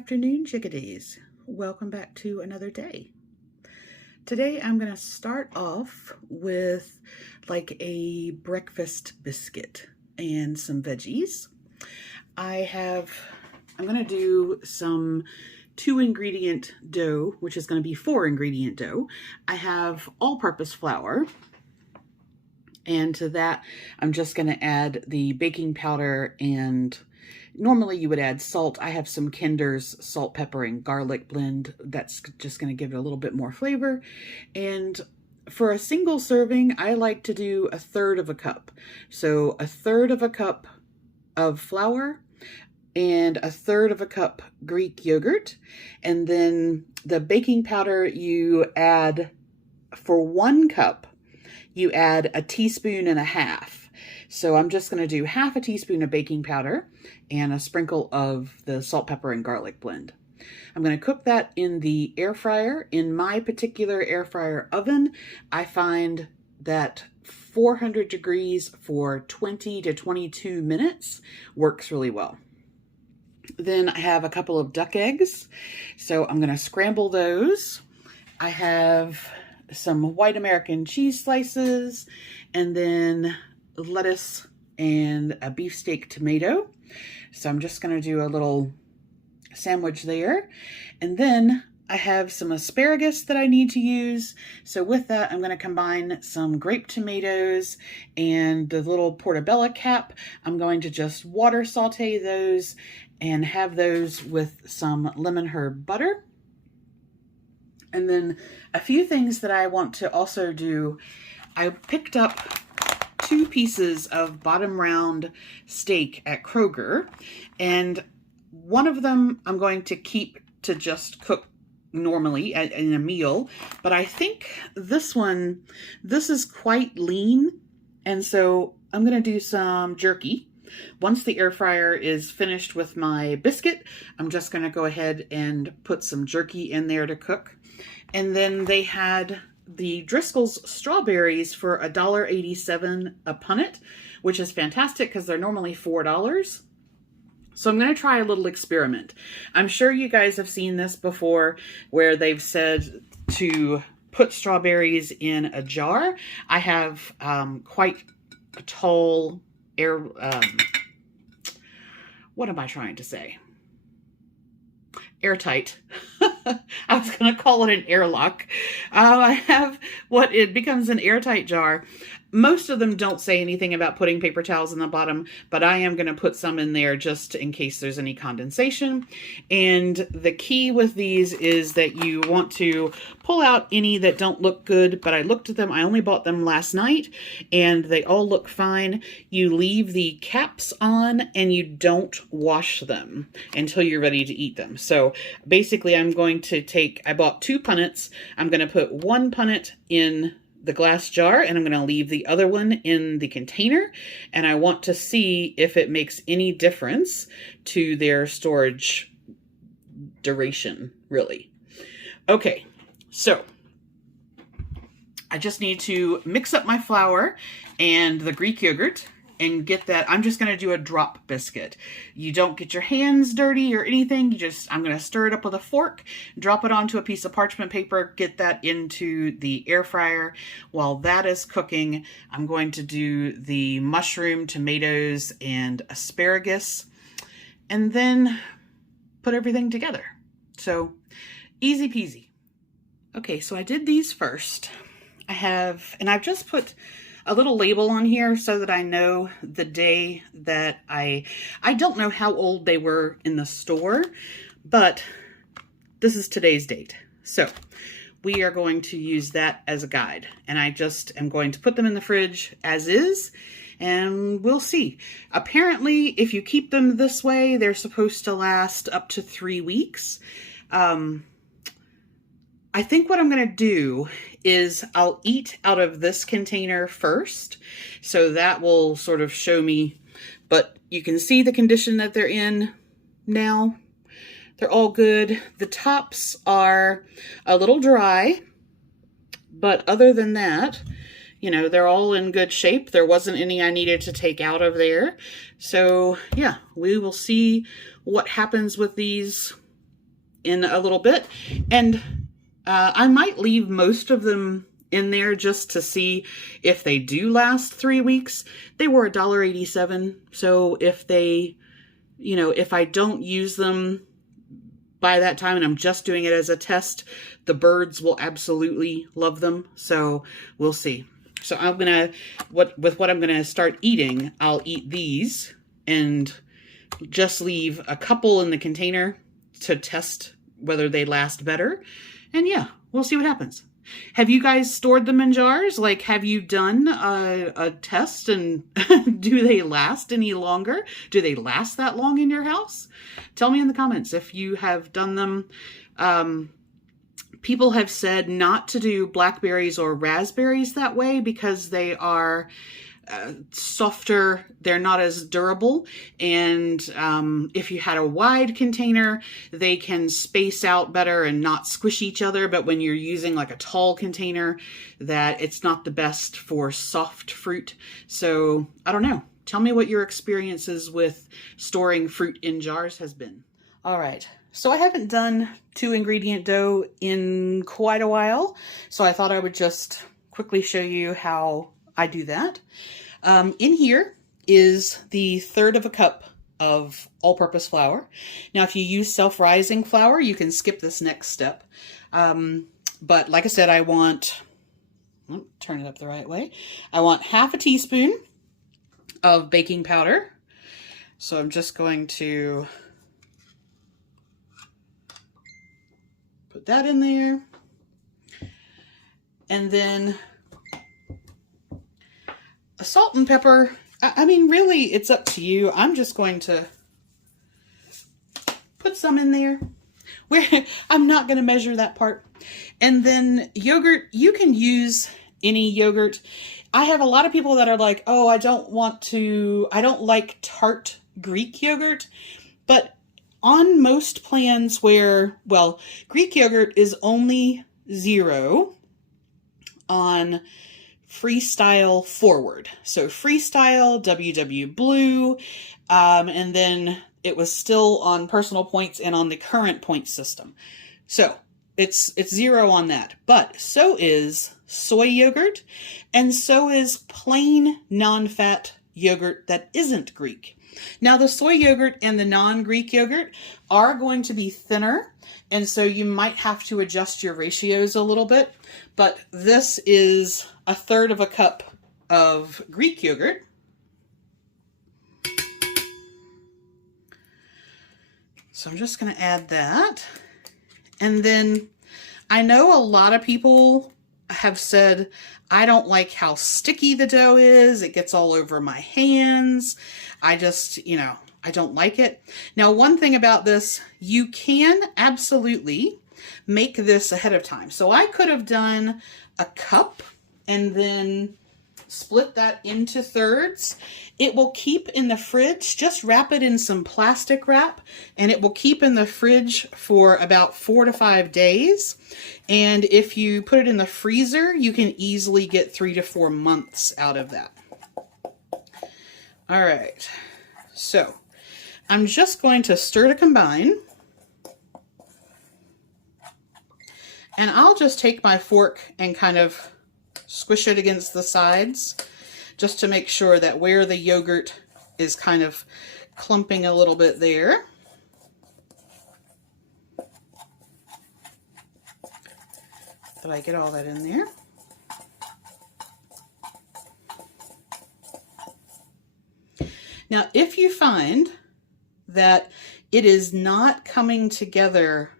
afternoon, chickadees. Welcome back to another day. Today I'm going to start off with like a breakfast biscuit and some veggies. I'm going to do some 2-ingredient dough, which is going to be 4-ingredient dough. I have all-purpose flour. And to that, I'm just going to add the baking powder, and normally you would add salt. I have some Kinder's salt, pepper, and garlic blend. That's just going to give it a little bit more flavor. And for a single serving, I like to do 1/3 of a cup. So 1/3 of a cup of flour and 1/3 of a cup Greek yogurt. And then the baking powder you add for 1 cup. You add 1.5 teaspoons. So I'm just going to do 1/2 teaspoon of baking powder and a sprinkle of the salt, pepper, and garlic blend. I'm going to cook that in the air fryer. In my particular air fryer oven, I find that 400 degrees for 20 to 22 minutes works really well. Then I have a couple of duck eggs, so I'm going to scramble those. I have some white American cheese slices, and then lettuce and a beefsteak tomato. So I'm just going to do a little sandwich there. And then I have some asparagus that I need to use. So with that, I'm going to combine some grape tomatoes and the little portobello cap. I'm going to just water saute those and have those with some lemon herb butter. And then a few things that I want to also do. I picked up 2 pieces of bottom round steak at Kroger, and one of them I'm going to keep to just cook normally in a meal, but I think this is quite lean, and so I'm going to do some jerky. Once the air fryer is finished with my biscuit, I'm just going to go ahead and put some jerky in there to cook. And then they had the Driscoll's strawberries for $1.87 a punnet, which is fantastic because they're normally $4. So I'm going to try a little experiment. I'm sure you guys have seen this before where they've said to put strawberries in a jar. I have quite a tall what am I trying to say? Airtight. I was going to call it an airlock. I have it becomes an airtight jar. Most of them don't say anything about putting paper towels in the bottom, but I am going to put some in there just in case there's any condensation. And the key with these is that you want to pull out any that don't look good, but I looked at them. I only bought them last night and they all look fine. You leave the caps on and you don't wash them until you're ready to eat them. So basically I'm going to I bought 2 punnets. I'm going to put 1 punnet in the glass jar, and I'm going to leave the other one in the container, and I want to see if it makes any difference to their storage duration, really. Okay, so I just need to mix up my flour and the Greek yogurt and get that. I'm just going to do a drop biscuit. You don't get your hands dirty or anything. I'm going to stir it up with a fork, drop it onto a piece of parchment paper, get that into the air fryer. While that is cooking, I'm going to do the mushroom, tomatoes, and asparagus, and then put everything together. So easy peasy. Okay, so I did these first. I've just put a little label on here so that I know the day that I don't know how old they were in the store, but this is today's date. So we are going to use that as a guide, and I just am going to put them in the fridge as is, and we'll see. Apparently, if you keep them this way, they're supposed to last up to 3 weeks. I think what I'm going to do is I'll eat out of this container first. So that will sort of show me, but you can see the condition that they're in now. They're all good. The tops are a little dry, but other than that, they're all in good shape. There wasn't any I needed to take out of there. So yeah, we will see what happens with these in a little bit. And I might leave most of them in there just to see if they do last 3 weeks. They were $1.87. So if they, you know, if I don't use them by that time and I'm just doing it as a test, the birds will absolutely love them. So we'll see. So I'm gonna, with what I'm gonna start eating, I'll eat these and just leave a couple in the container to test whether they last better. And yeah, we'll see what happens. Have you guys stored them in jars? Like, have you done a test and do they last any longer? Do they last that long in your house? Tell me in the comments if you have done them. People have said not to do blackberries or raspberries that way because they are softer, they're not as durable, and if you had a wide container, they can space out better and not squish each other. But when you're using like a tall container, that it's not the best for soft fruit. So I don't know. Tell me what your experiences with storing fruit in jars has been. All right. So I haven't done 2-ingredient dough in quite a while, so I thought I would just quickly show you how I do that. In here is the 1/3 of a cup of all-purpose flour. Now, if you use self-rising flour, you can skip this next step. But like I said, I want, turn it up the right way. I want 1/2 teaspoon of baking powder. So I'm just going to put that in there. And then a salt and pepper. I mean, really, it's up to you. I'm just going to put some in there. I'm not going to measure that part. And then yogurt, you can use any yogurt. I have a lot of people that are like, oh, I don't like tart Greek yogurt. But on most plans where, well, Greek yogurt is only 0 on Freestyle forward. So Freestyle, WW Blue, and then it was still on personal points and on the current point system. So it's 0 on that. But so is soy yogurt, and so is plain non-fat yogurt that isn't Greek. Now the soy yogurt and the non-Greek yogurt are going to be thinner, and so you might have to adjust your ratios a little bit. But this is 1/3 of a cup of Greek yogurt. So I'm just going to add that. And then I know a lot of people have said, I don't like how sticky the dough is. It gets all over my hands. I just, I don't like it. Now, one thing about this, you can absolutely make this ahead of time. So I could have done a cup and then split that into thirds. It will keep in the fridge. Just wrap it in some plastic wrap and it will keep in the fridge for about 4 to 5 days. And if you put it in the freezer, you can easily get 3 to 4 months out of that. All right, so I'm just going to stir to combine. And I'll just take my fork and kind of squish it against the sides just to make sure that where the yogurt is kind of clumping a little bit there. That I get all that in there. Now, if you find that it is not coming together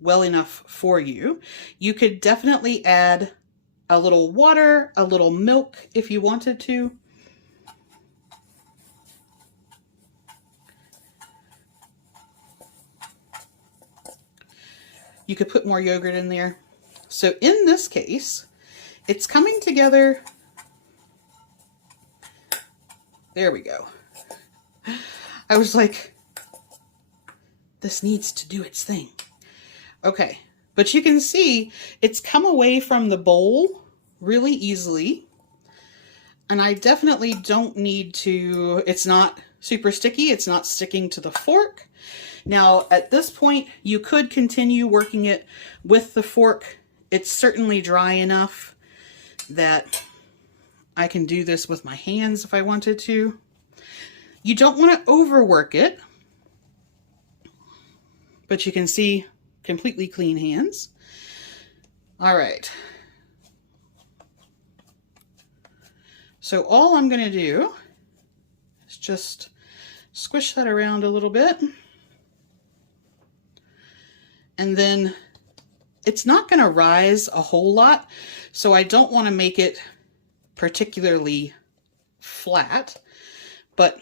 well enough for you, you could definitely add a little water, a little milk if you wanted to. You could put more yogurt in there. So in this case, it's coming together. There we go. I was like, this needs to do its thing. Okay, but you can see it's come away from the bowl really easily. And I definitely don't need to, it's not super sticky. It's not sticking to the fork. Now, at this point, you could continue working it with the fork. It's certainly dry enough that I can do this with my hands if I wanted to. You don't want to overwork it, but you can see completely clean hands. All right. So all I'm going to do is just squish that around a little bit. And then it's not going to rise a whole lot, so I don't want to make it particularly flat, but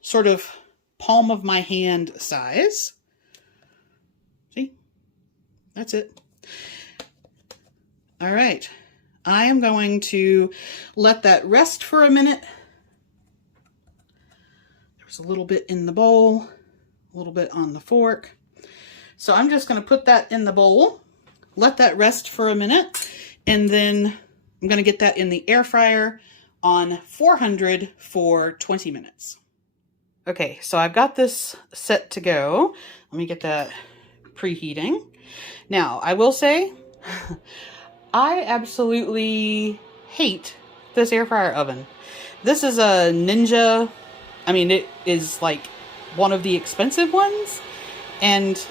sort of palm of my hand size. See? That's it. All right. I am going to let that rest for a minute. There's a little bit in the bowl, a little bit on the fork. So I'm just going to put that in the bowl, let that rest for a minute, and then I'm going to get that in the air fryer on 400 for 20 minutes. Okay, so I've got this set to go. Let me get that preheating. Now, I will say, I absolutely hate this air fryer oven. This is a Ninja. I mean, it is like one of the expensive ones, and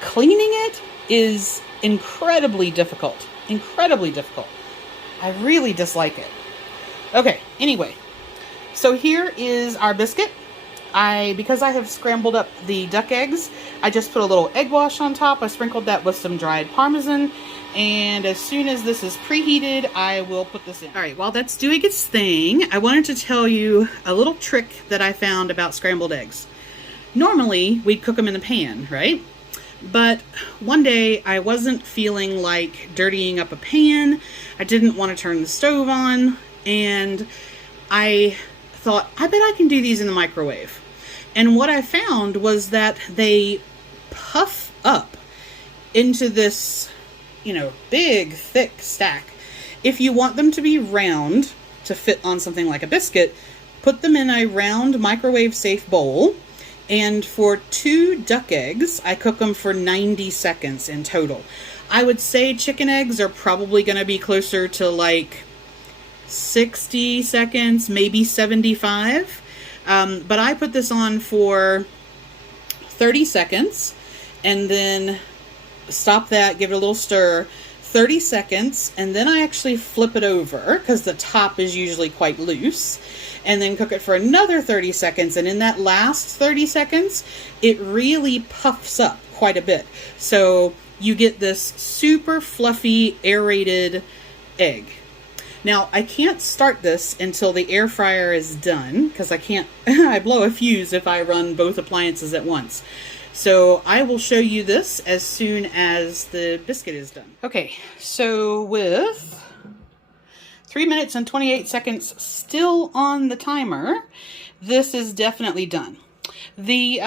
cleaning it is incredibly difficult. Incredibly difficult. I really dislike it. Okay, anyway, so here is our biscuit. Because I have scrambled up the duck eggs, I just put a little egg wash on top. I sprinkled that with some dried Parmesan, and as soon as this is preheated, I will put this in. All right, while that's doing its thing, I wanted to tell you a little trick that I found about scrambled eggs. Normally, we'd cook them in the pan, right? But one day I wasn't feeling like dirtying up a pan. I didn't want to turn the stove on, and I thought, I bet I can do these in the microwave. And what I found was that they puff up into this, you know, big, thick stack. If you want them to be round to fit on something like a biscuit, put them in a round microwave-safe bowl. And for 2 duck eggs, I cook them for 90 seconds in total. I would say chicken eggs are probably going to be closer to like 60 seconds, maybe 75. But I put this on for 30 seconds and then stop that, give it a little stir, 30 seconds, and then I actually flip it over because the top is usually quite loose, and then cook it for another 30 seconds. And in that last 30 seconds, it really puffs up quite a bit. So you get this super fluffy, aerated egg. Now, I can't start this until the air fryer is done because I can't, I blow a fuse if I run both appliances at once. So I will show you this as soon as the biscuit is done. Okay, so with 3 minutes and 28 seconds still on the timer, this is definitely done. The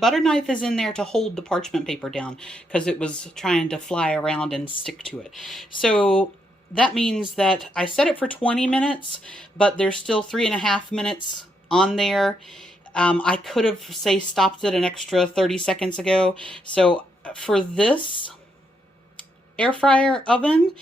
butter knife is in there to hold the parchment paper down because it was trying to fly around and stick to it. So that means that I set it for 20 minutes, but there's still 3.5 minutes on there. I could have, say, stopped it an extra 30 seconds ago. So for this air fryer oven,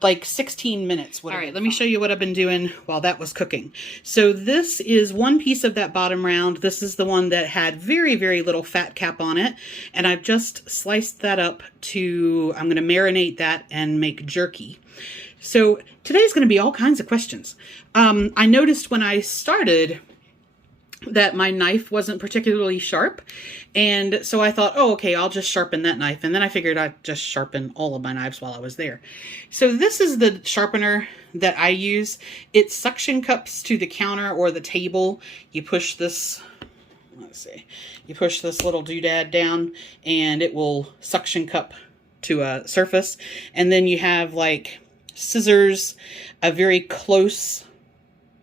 like 16 minutes. All right, let me show you what I've been doing while that was cooking. So this is one piece of that bottom round. This is the one that had very, very little fat cap on it. And I've just sliced that up to, I'm going to marinate that and make jerky. So today's going to be all kinds of questions. I noticed when I started that my knife wasn't particularly sharp. And so I thought, oh, okay, I'll just sharpen that knife. And then I figured I'd just sharpen all of my knives while I was there. So this is the sharpener that I use. It suction cups to the counter or the table. You push this, let's see, you push this little doodad down and it will suction cup to a surface. And then you have like scissors, a very close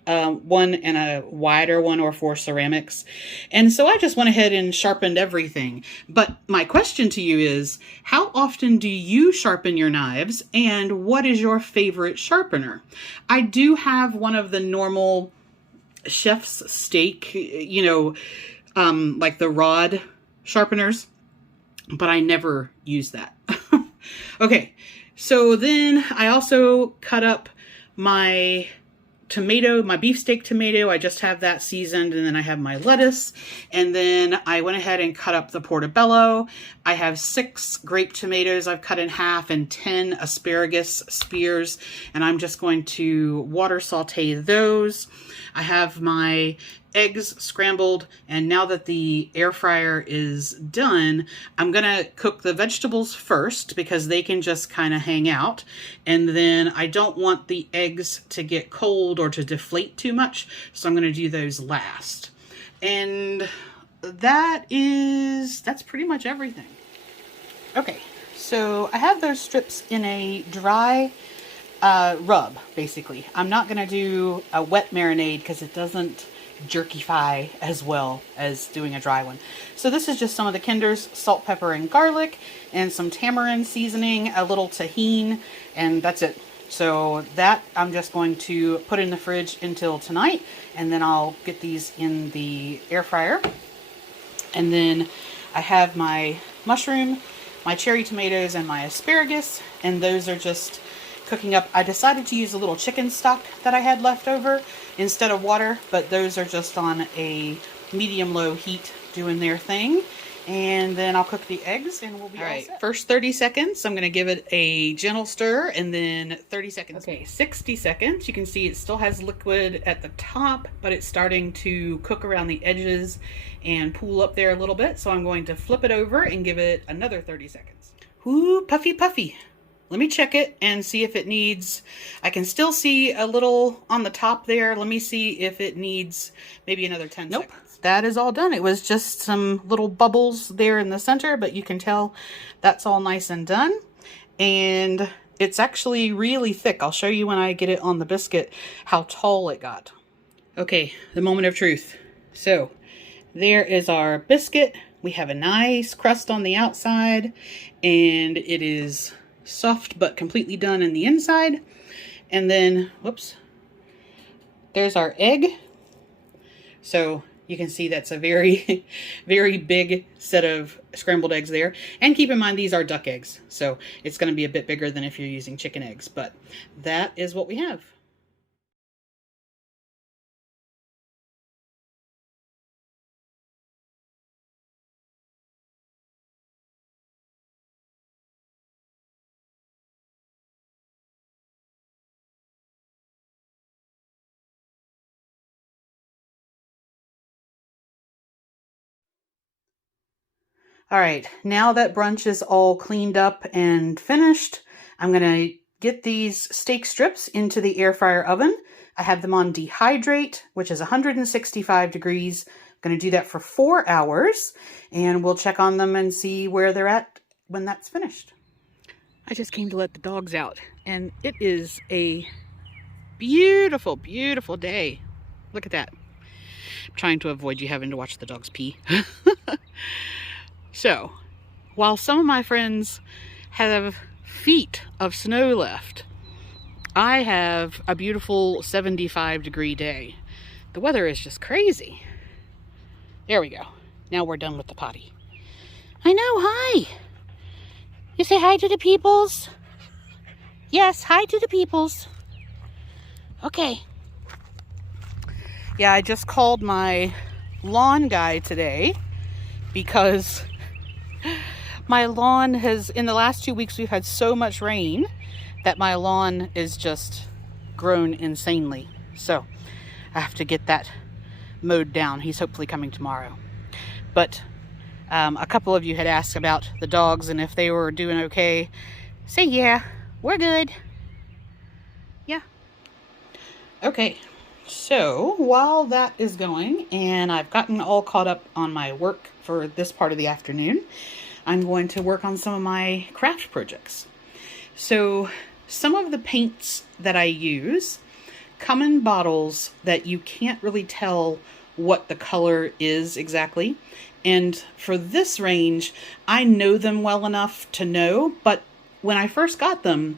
one and a wider one, or for ceramics. And so I just went ahead and sharpened everything. But my question to you is, how often do you sharpen your knives, and what is your favorite sharpener? I do have one of the normal chef's steak, you know, like the rod sharpeners, but I never use that. Okay, so then I also cut up my tomato, my beefsteak tomato. I just have that seasoned, and then I have my lettuce, and then I went ahead and cut up the portobello. I have 6 grape tomatoes I've cut in half and 10 asparagus spears, and I'm just going to water saute those. I have my eggs scrambled, and now that the air fryer is done, I'm gonna cook the vegetables first because they can just kind of hang out, and then I don't want the eggs to get cold or to deflate too much, so I'm gonna do those last. And that's pretty much everything. Okay, so I have those strips in a dry rub, basically. I'm not gonna do a wet marinade because it doesn't jerkify as well as doing a dry one. So this is just some of the Kinder's salt, pepper, and garlic, and some tamarind seasoning, a little tahini, and that's it. So that I'm just going to put in the fridge until tonight, and then I'll get these in the air fryer. And then I have my mushroom, my cherry tomatoes, and my asparagus, and those are just cooking up. I decided to use a little chicken stock that I had left over instead of water, but those are just on a medium-low heat doing their thing. And then I'll cook the eggs and we'll be all set. First 30 seconds, I'm going to give it a gentle stir, and then 30 seconds. Okay, 60 seconds. You can see it still has liquid at the top, but it's starting to cook around the edges and pool up there a little bit. So I'm going to flip it over and give it another 30 seconds. Ooh, puffy, puffy. Let me check it and see if it needs, I can still see a little on the top there. Let me see if it needs maybe another 10 seconds. That is all done. It was just some little bubbles there in the center, but you can tell that's all nice and done. And it's actually really thick. I'll show you when I get it on the biscuit how tall it got. Okay, the moment of truth. So there is our biscuit. We have a nice crust on the outside, and it is soft but completely done in the inside. And then, whoops, there's our egg. So you can see that's a very, very big set of scrambled eggs there. And keep in mind, these are duck eggs, so it's going to be a bit bigger than if you're using chicken eggs, but that is what we have. All right, now that brunch is all cleaned up and finished, I'm gonna get these steak strips into the air fryer oven. I have them on dehydrate, which is 165 degrees. I'm gonna do that for 4 hours, and we'll check on them and see where they're at when that's finished. I just came to let the dogs out, and it is a beautiful, beautiful day. Look at that. I'm trying to avoid you having to watch the dogs pee. So, while some of my friends have feet of snow left, I have a beautiful 75-degree day. The weather is just crazy. There we go. Now we're done with the potty. I know, hi. You say hi to the peoples? Yes, hi to the peoples. Okay. Yeah, I just called my lawn guy today because my lawn has, in the last 2 weeks, we've had so much rain that my lawn is just grown insanely. So I have to get that mowed down. He's hopefully coming tomorrow. But a couple of you had asked about the dogs and if they were doing okay. Say, yeah, we're good. Yeah. Okay. So while that is going and I've gotten all caught up on my work for this part of the afternoon, I'm going to work on some of my craft projects. So some of the paints that I use come in bottles that you can't really tell what the color is exactly. And for this range, I know them well enough to know, but when I first got them,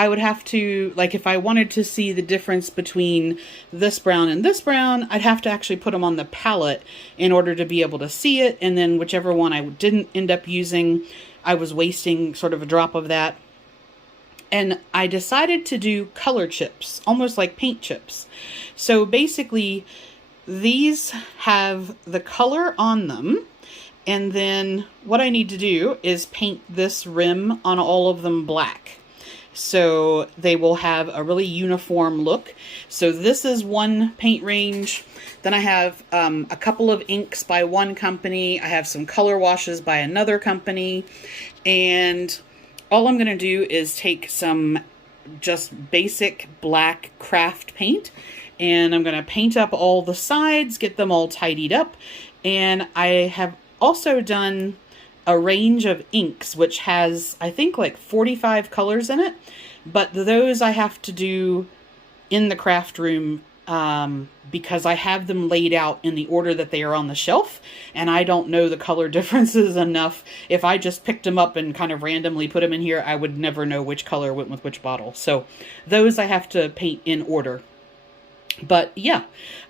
I would have to, like, if I wanted to see the difference between this brown and this brown, I'd have to actually put them on the palette in order to be able to see it. And then whichever one I didn't end up using, I was wasting sort of a drop of that. And I decided to do color chips, almost like paint chips. So basically, these have the color on them. And then what I need to do is paint this rim on all of them black. So they will have a really uniform look. So this is one paint range. Then I have a couple of inks by one company. I have some color washes by another company. And all I'm going to do is take some just basic black craft paint. And I'm going to paint up all the sides, get them all tidied up. And I have also done a range of inks, which has, I think, like 45 colors in it. But those I have to do in the craft room because I have them laid out in the order that they are on the shelf. And I don't know the color differences enough. If I just picked them up and kind of randomly put them in here, I would never know which color went with which bottle. So those I have to paint in order. But yeah,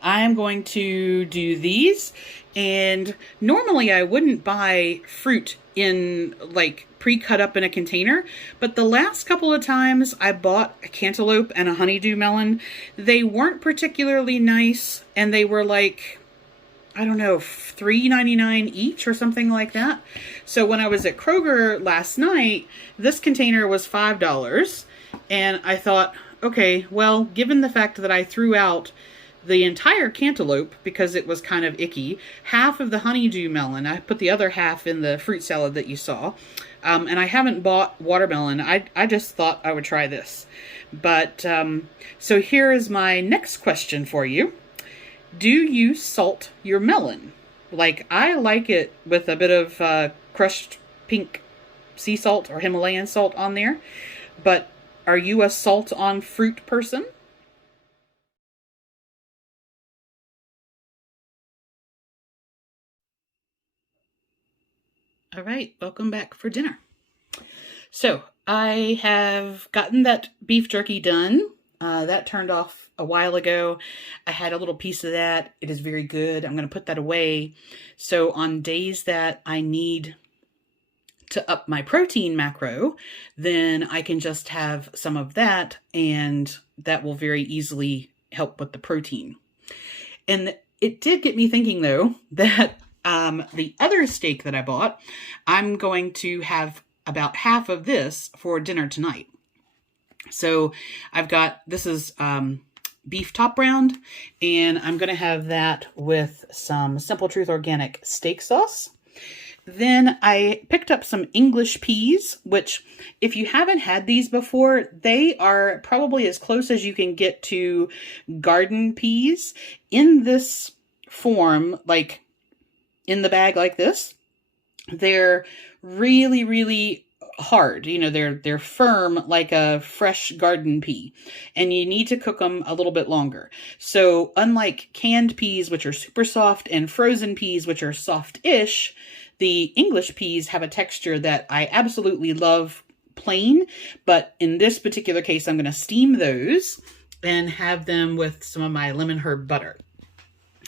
I am going to do these. And normally I wouldn't buy fruit in like pre-cut up in a container, but the last couple of times I bought a cantaloupe and a honeydew melon, they weren't particularly nice, and they were like, I don't know, $3.99 each or something like that. So when I was at Kroger last night, this container was $5, and I thought, okay, well, given the fact that I threw out the entire cantaloupe because it was kind of icky, half of the honeydew melon, I put the other half in the fruit salad that you saw, and I haven't bought watermelon. I just thought I would try this. But, so here is my next question for you. Do you salt your melon? Like, I like it with a bit of crushed pink sea salt or Himalayan salt on there, but are you a salt on fruit person? All right, welcome back for dinner. So I have gotten that beef jerky done. That turned off a while ago. I had a little piece of that. It is very good. I'm going to put that away. So on days that I need to up my protein macro, then I can just have some of that, and that will very easily help with the protein. And it did get me thinking, though, that the other steak that I bought, I'm going to have about half of this for dinner tonight. So I've got, this is beef top round, and I'm going to have that with some Simple Truth organic steak sauce. Then I picked up some English peas, which if you haven't had these before, they are probably as close as you can get to garden peas in this form, like in the bag like this. They're really, really hard. You know, they're firm like a fresh garden pea, and you need to cook them a little bit longer. So unlike canned peas, which are super soft, and frozen peas, which are soft-ish, the English peas have a texture that I absolutely love plain, but in this particular case, I'm going to steam those and have them with some of my lemon herb butter.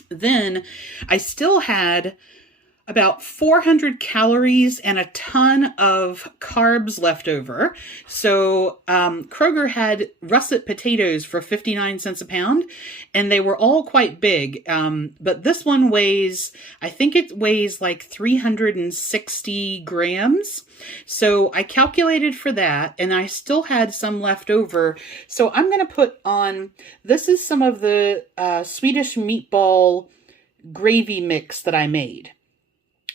Then I still had about 400 calories and a ton of carbs left over. So Kroger had russet potatoes for 59 cents a pound, and they were all quite big. But this one weighs, I think it weighs like 360 grams. So I calculated for that, and I still had some left over. So I'm going to put on, this is some of the Swedish meatball gravy mix that I made.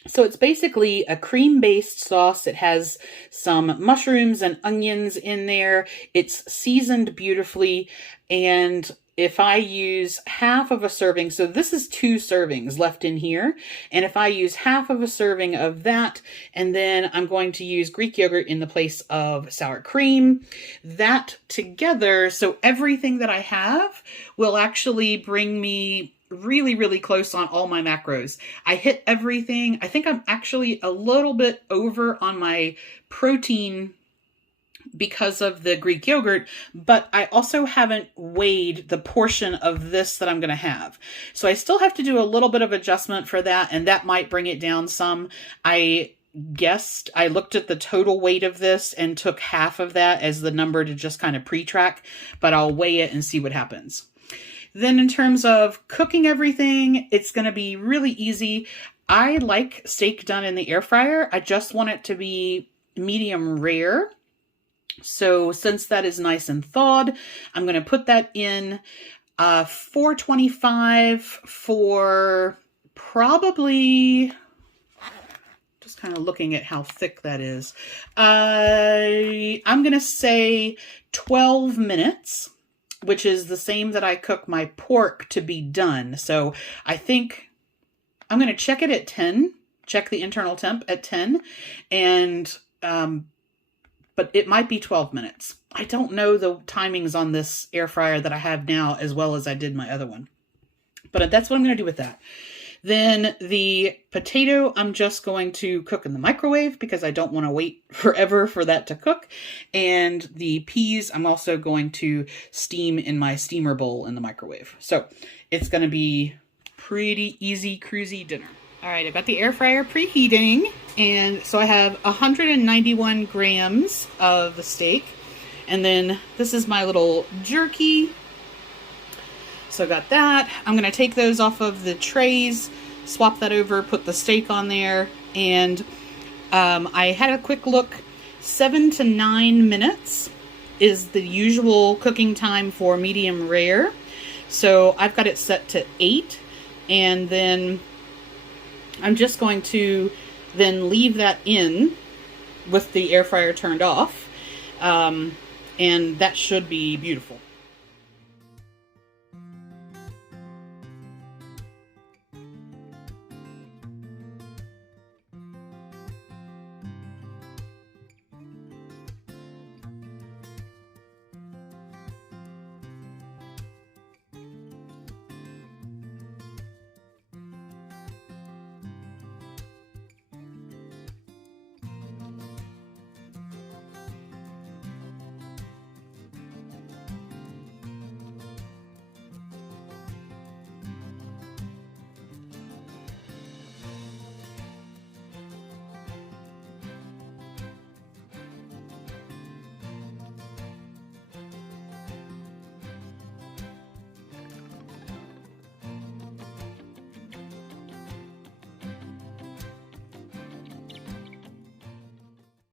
So it's basically a cream-based sauce. It has some mushrooms and onions in there. It's seasoned beautifully. And if I use half of a serving, so this is 2 servings left in here. And if I use half of a serving of that, and then I'm going to use Greek yogurt in the place of sour cream, that together, so everything that I have will actually bring me really, really close on all my macros. I hit everything. I think I'm actually a little bit over on my protein because of the Greek yogurt, but I also haven't weighed the portion of this that I'm going to have. So I still have to do a little bit of adjustment for that, and that might bring it down some. I looked at the total weight of this and took half of that as the number to just kind of pre-track, but I'll weigh it and see what happens. Then in terms of cooking everything, it's going to be really easy. I like steak done in the air fryer. I just want it to be medium rare. So since that is nice and thawed, I'm going to put that in 425 for probably, just kind of looking at how thick that is. I'm going to say 12 minutes, which is the same that I cook my pork to be done. So I think I'm going to check it at 10, check the internal temp at 10, and but it might be 12 minutes. I don't know the timings on this air fryer that I have now as well as I did my other one. But that's what I'm going to do with that. Then the potato, I'm just going to cook in the microwave because I don't want to wait forever for that to cook. And the peas, I'm also going to steam in my steamer bowl in the microwave. So it's going to be pretty easy, cruisy dinner. All right, I've got the air fryer preheating, and so I have 191 grams of the steak, and then this is my little jerky. So I got that. I'm going to take those off of the trays, swap that over, put the steak on there, and I had a quick look. 7 to 9 minutes is the usual cooking time for medium rare, so I've got it set to 8, and then I'm just going to then leave that in with the air fryer turned off, and that should be beautiful.